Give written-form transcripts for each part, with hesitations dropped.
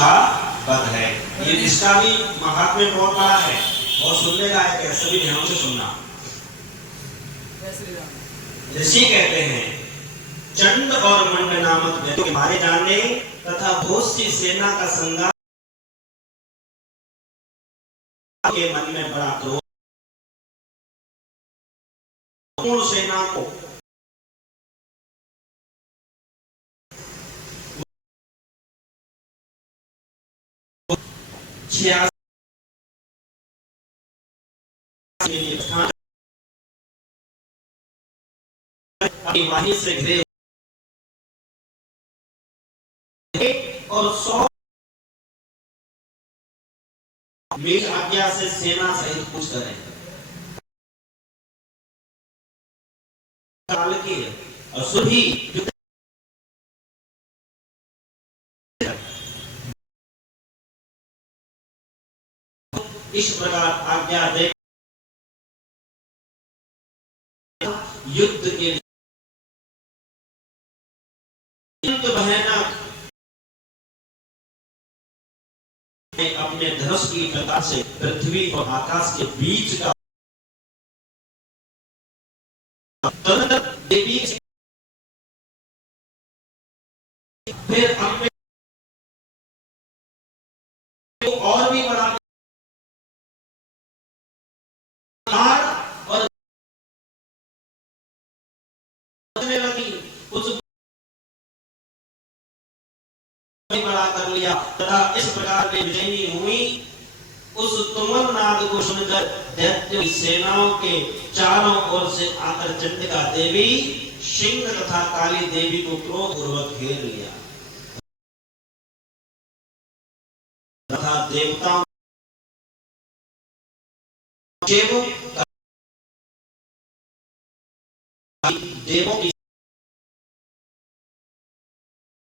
पद है। ये इसका भी महात्म्य बहुत बड़ा है और सुनने लायक है, सभी ध्यान से सुनना। ऋषि कहते हैं चंड और मंड नामक व्यक्ति के मारे जाने तथा बहुत सी सेना का संगार के मन में बड़ा क्रोध, पूर्ण सेना को वहीं से घिरे और 100 मेरी आज्ञा से सेना सहित कुछ करें। काल के असुर भी इस प्रकार आज्ञा दे युद्ध के भयानक अपने धनुष की प्रकाश से पृथ्वी और आकाश के बीच का देवी फिर अपने और भी बड़ा और लगी उस बड़ा कर लिया तथा इस प्रकार वे विजयी हुई। उस तुमन नाद को सुनकर दैत्य सेनाओं के चारों ओर से आकर चंडिका देवी सिंह तथा काली देवी को क्रोध पूर्वक घेर लिया तथा देवताओं देवों की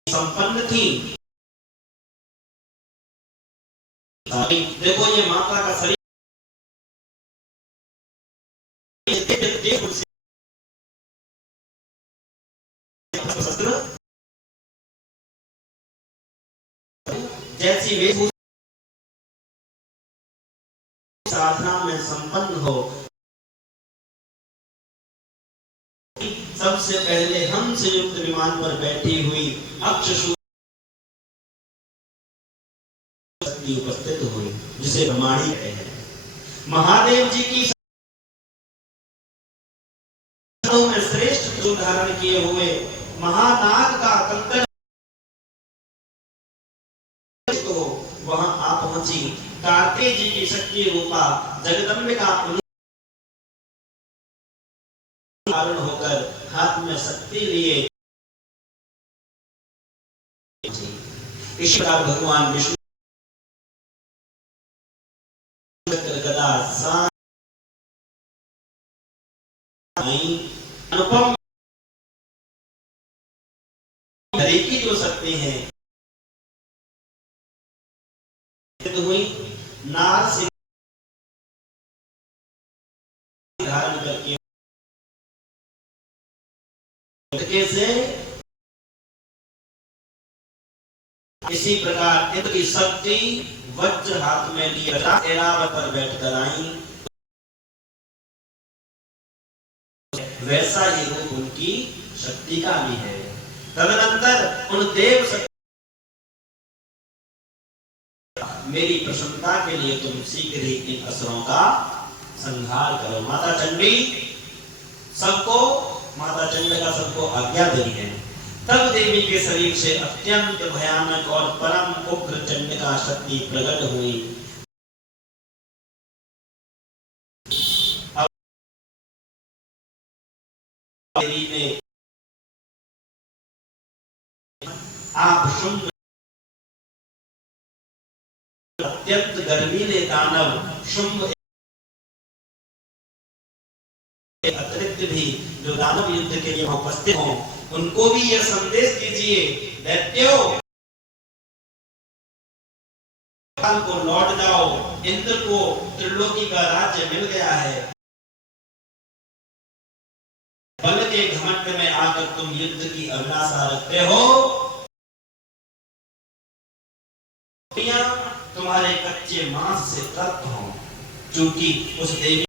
संपन्न थी। देखो ये माता का शरीर जैसी वेशभूषा साधना में संपन्न हो। सबसे पहले हंस युक्त विमान पर बैठी हुई अक्षसूर उपस्थित हुई जिसे ब्रह्माणी कहते हैं। महादेव जी की में श्रेष्ठ धारण किए हुए महानाग का कंकण तो वहां आप पहुंची। कार्तिक जी की शक्ति रूपा जगदम्बिका कारण होकर हाथ में शक्ति लिए ईश्वर भगवान विष्णु गदा अनुपम की जो शक्ति है हुई नार से धारण करके से इसी प्रकार इंद्र की शक्ति वज्र हाथ में लिए ऐरावत पर बैठकर आई। वैसा ही रूप उनकी शक्ति का भी है। तदनंतर उन देव मेरी प्रसन्नता के लिए तुम शीघ्र ही इन असुरों का संहार करो। माता चंडी सबको माता चंडिका सबको आज्ञा दी है। तब देवी के शरीर से अत्यंत भयानक और परम उग्र चंडिका शक्ति प्रकट हुई। देवी ने आप शुंभ अत्यंत गर्वीले दानव शुंभ अतिरिक्त भी जो दानव युद्ध के लिए उपस्थित हों उनको भी यह संदेश दीजिए दैत्यों को लौट जाओ। इंद्र को त्रिलोकी का राज्य मिल गया है। बल के घमंड में आकर तुम युद्ध की अभिलाषा रखते हो। तुम्हारे कच्चे मांस से तृप्त हो, क्योंकि उस देवी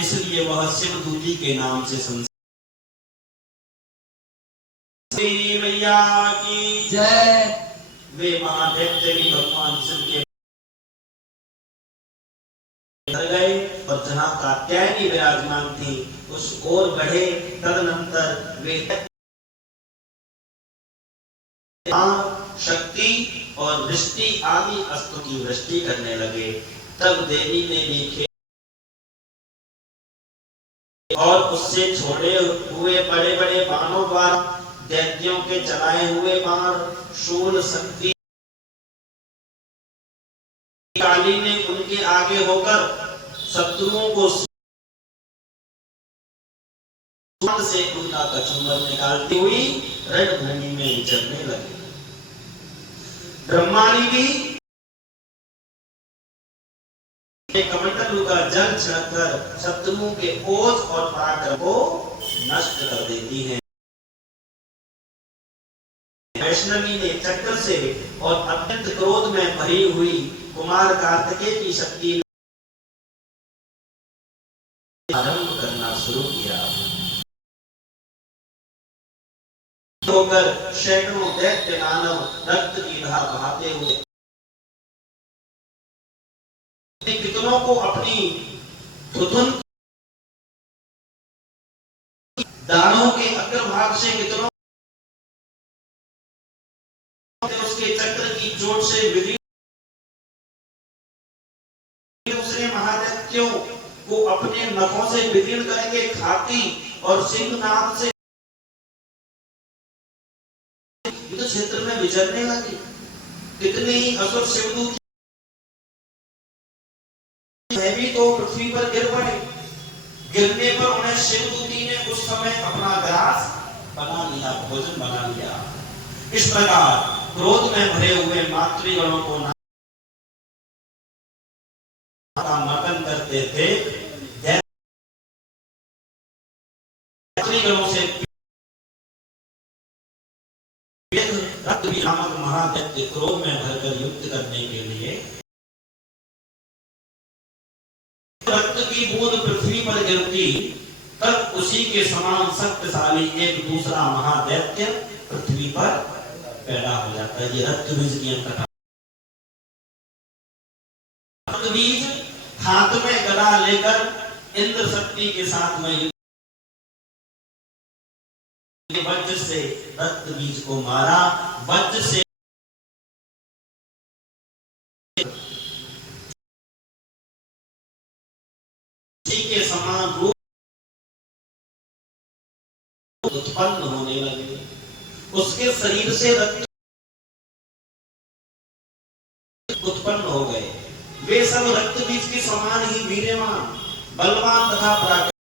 इसलिए वह शिवदूती के नाम से मैया की जय। वे महादैत्य भी भगवान शिव के गए और जहाँ कात्यायनी विराजमान थी उस ओर बढ़े। तदनंतर वे शक्ति और वृष्टि आदि अस्त्र की वृष्टि करने लगे। तब देवी ने देखे और उससे छोड़े हुए बड़े बड़े बाणों द्वारा दैत्यों के चलाए हुए बाण, शूल, शक्ति काली ने उनके आगे होकर शत्रुओं को से उनका कचूमर निकालती हुई रणभूमि में चलने लगी। ब्रह्माणी भी कमंडलू का जल छिड़ककर शत्रुओं के ओज और पराक्रम को नष्ट कर देती हैं। वैष्णवी ने चक्र से और अत्यंत क्रोध में भरी हुई कुमार कार्तिकेय की शक्ति आरंभ करना शुरू किया। होकर सैकड़ों दैत्य दानव रक्त की धार बहाते हुए कितनों को अपनी धुन दानों के अग्रभाग से कितनों उसके चक्र की चोट से विलीन, दूसरे महादैत्यों को अपने नखों से विलीन करेंगे। खाती और सिंहनाद से युद्ध क्षेत्र में विचरने लगे। कितने ही असुर शिवदूत भी तो पृथ्वी पर गिर पड़े। गिरने पर उन्हें शिवदूती ने उस समय अपना ग्रास बना लिया, भोजन बना लिया। इस प्रकार क्रोध में भरे हुए मातृगणों को मर्दन करते थे। मातृगणों से नामक महादैत्य क्रोध में भरकर युद्ध करने के लिए रक्त की बूंद पृथ्वी पर गिरती, तब उसी के समान शक्तिशाली एक दूसरा महादैत्य पृथ्वी पर पैदा हो जाता है। ये रक्त बीज की अंतकथा। रक्त बीज हाथ में गदा लेकर इंद्र शक्ति के साथ में वज्र से रक्त बीज को मारा। वज्र से के समान रूप उत्पन्न होने लगे। उसके शरीर से रक्त उत्पन्न हो गए। वे सब रक्त बीज के समान ही वीर्यवान, बलवान तथा पराक्रमशाली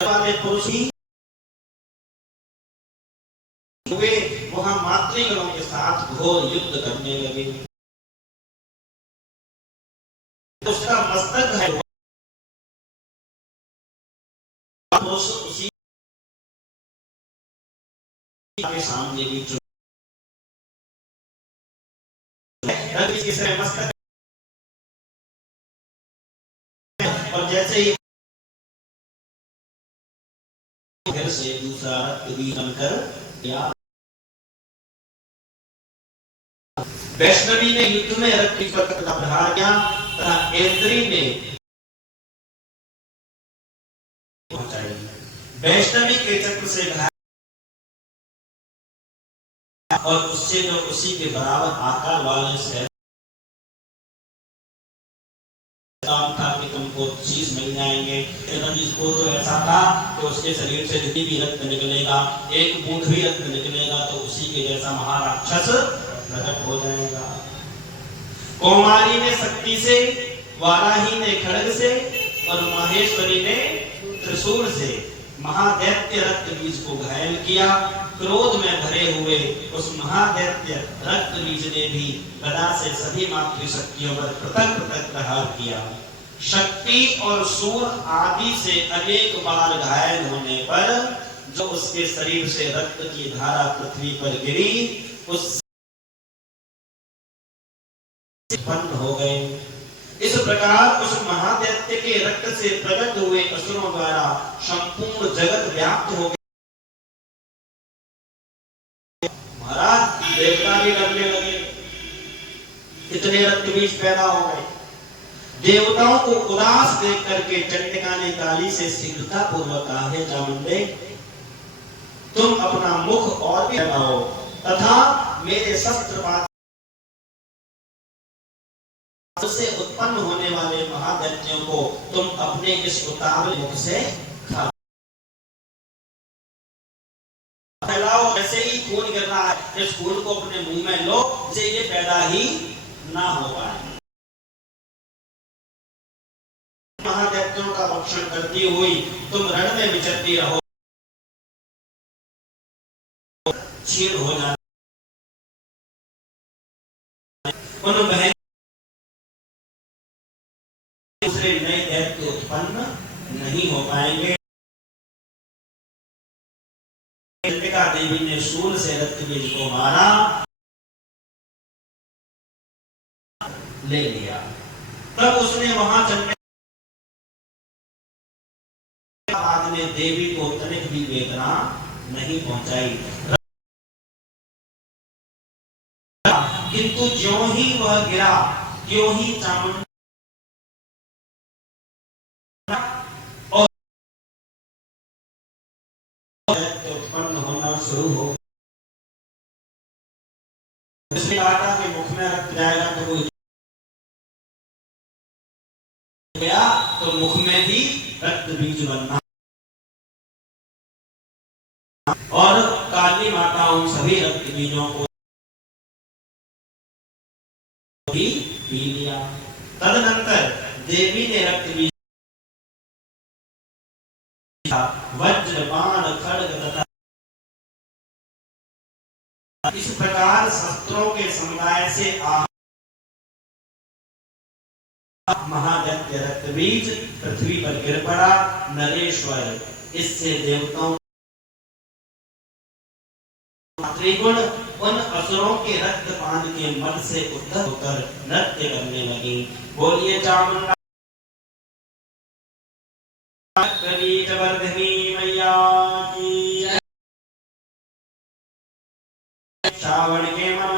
वाले पुरुष ही वे वहां मातृगणों के साथ घोर युद्ध करने लगे। उसका मस्तक है उसी के सामने भी मस्तक, और जैसे ही घर से दूसरा रक्त भी बनकर या वैष्णवी ने युद्ध में रक्त पर प्रहार किया तथा इंद्री ने वैष्णवी के चक्र से और उससे जो उसी के बराबर आकार वाले से था कि तुमको चीज मिल जाएंगे। को तो ऐसा था कि उसके शरीर से जितनी भी रक्त निकलेगा, एक बूंद भी रक्त निकलेगा तो उसी के जैसा महाराक्षस प्रकट हो जाएगा। कौमारी ने शक्ति से, वाराही ने खड्ग से और माहेश्वरी ने त्रिशूल से महादैत्य रक्त बीज को घायल किया। क्रोध में भरे हुए उस महादैत्य रक्त बीज ने भी गदा से सभी मातृ शक्तियों पर पृथक पृथक प्रहार किया। शक्ति और सूर आदि से अनेक बार घायल होने पर जो उसके शरीर से रक्त की धारा पृथ्वी पर गिरी उस उत्पन्न हो गए। इस प्रकार उस महादैत्य के रक्त से प्रकट हुए असुरों द्वारा संपूर्ण जगत व्याप्त हो गया। महाराज देवता भी डरने लगे, इतने रक्त बीज पैदा हो गए। देवताओं को उदास देख करके चंडिका ने काली से शीघ्रता पूर्वक कहा, हे चामुंडे, तुम अपना मुख और भी लगाओ तथा मेरे शस्त्रपात से उत्पन्न होने वाले महादैत्यों को तुम अपने इस उतावले मुख से खा फैलाओ। ऐसे ही खून गिर रहा है, इस खून को अपने मुंह में लो जिससे ये पैदा ही ना हो पाए। महादैत्यों का भक्षण करती हुई तुम रण में विचरती रहो, क्षीण हो जाए। उन बहन दूसरे नए दैत्य उत्पन्न नहीं हो पाएंगे। चंडिका देवी ने शूल से रक्त बीज को मारा, ले लिया। तब उसने वहां चंडिका ने देवी को तनिक भी वेदना नहीं पहुंचाई, किंतु ज्यों ही वह गिरा त्यों ही चामुंडा और उत्पन्न होना शुरू हो गया। के मुख में रक्त जाएगा तो वो गया तो मुख में भी रक्त बीज बनना और काली माता उन सभी रक्त बीजों को भी पी लिया। तदनंतर देवी ने रक्त बीज वज्र बाण खड्ग तथा इस प्रकार शस्त्रों के समुदाय से महादैत्य रक्त बीज पृथ्वी पर गिर पड़ा। नरेश्वर इससे देवताओं त्रिगुण उन असुरों के रक्तपान के मद से उद्धत होकर नृत्य करने लगी। बोलिए चामुंडा वर्धिनी मैया की। श्रावण के मन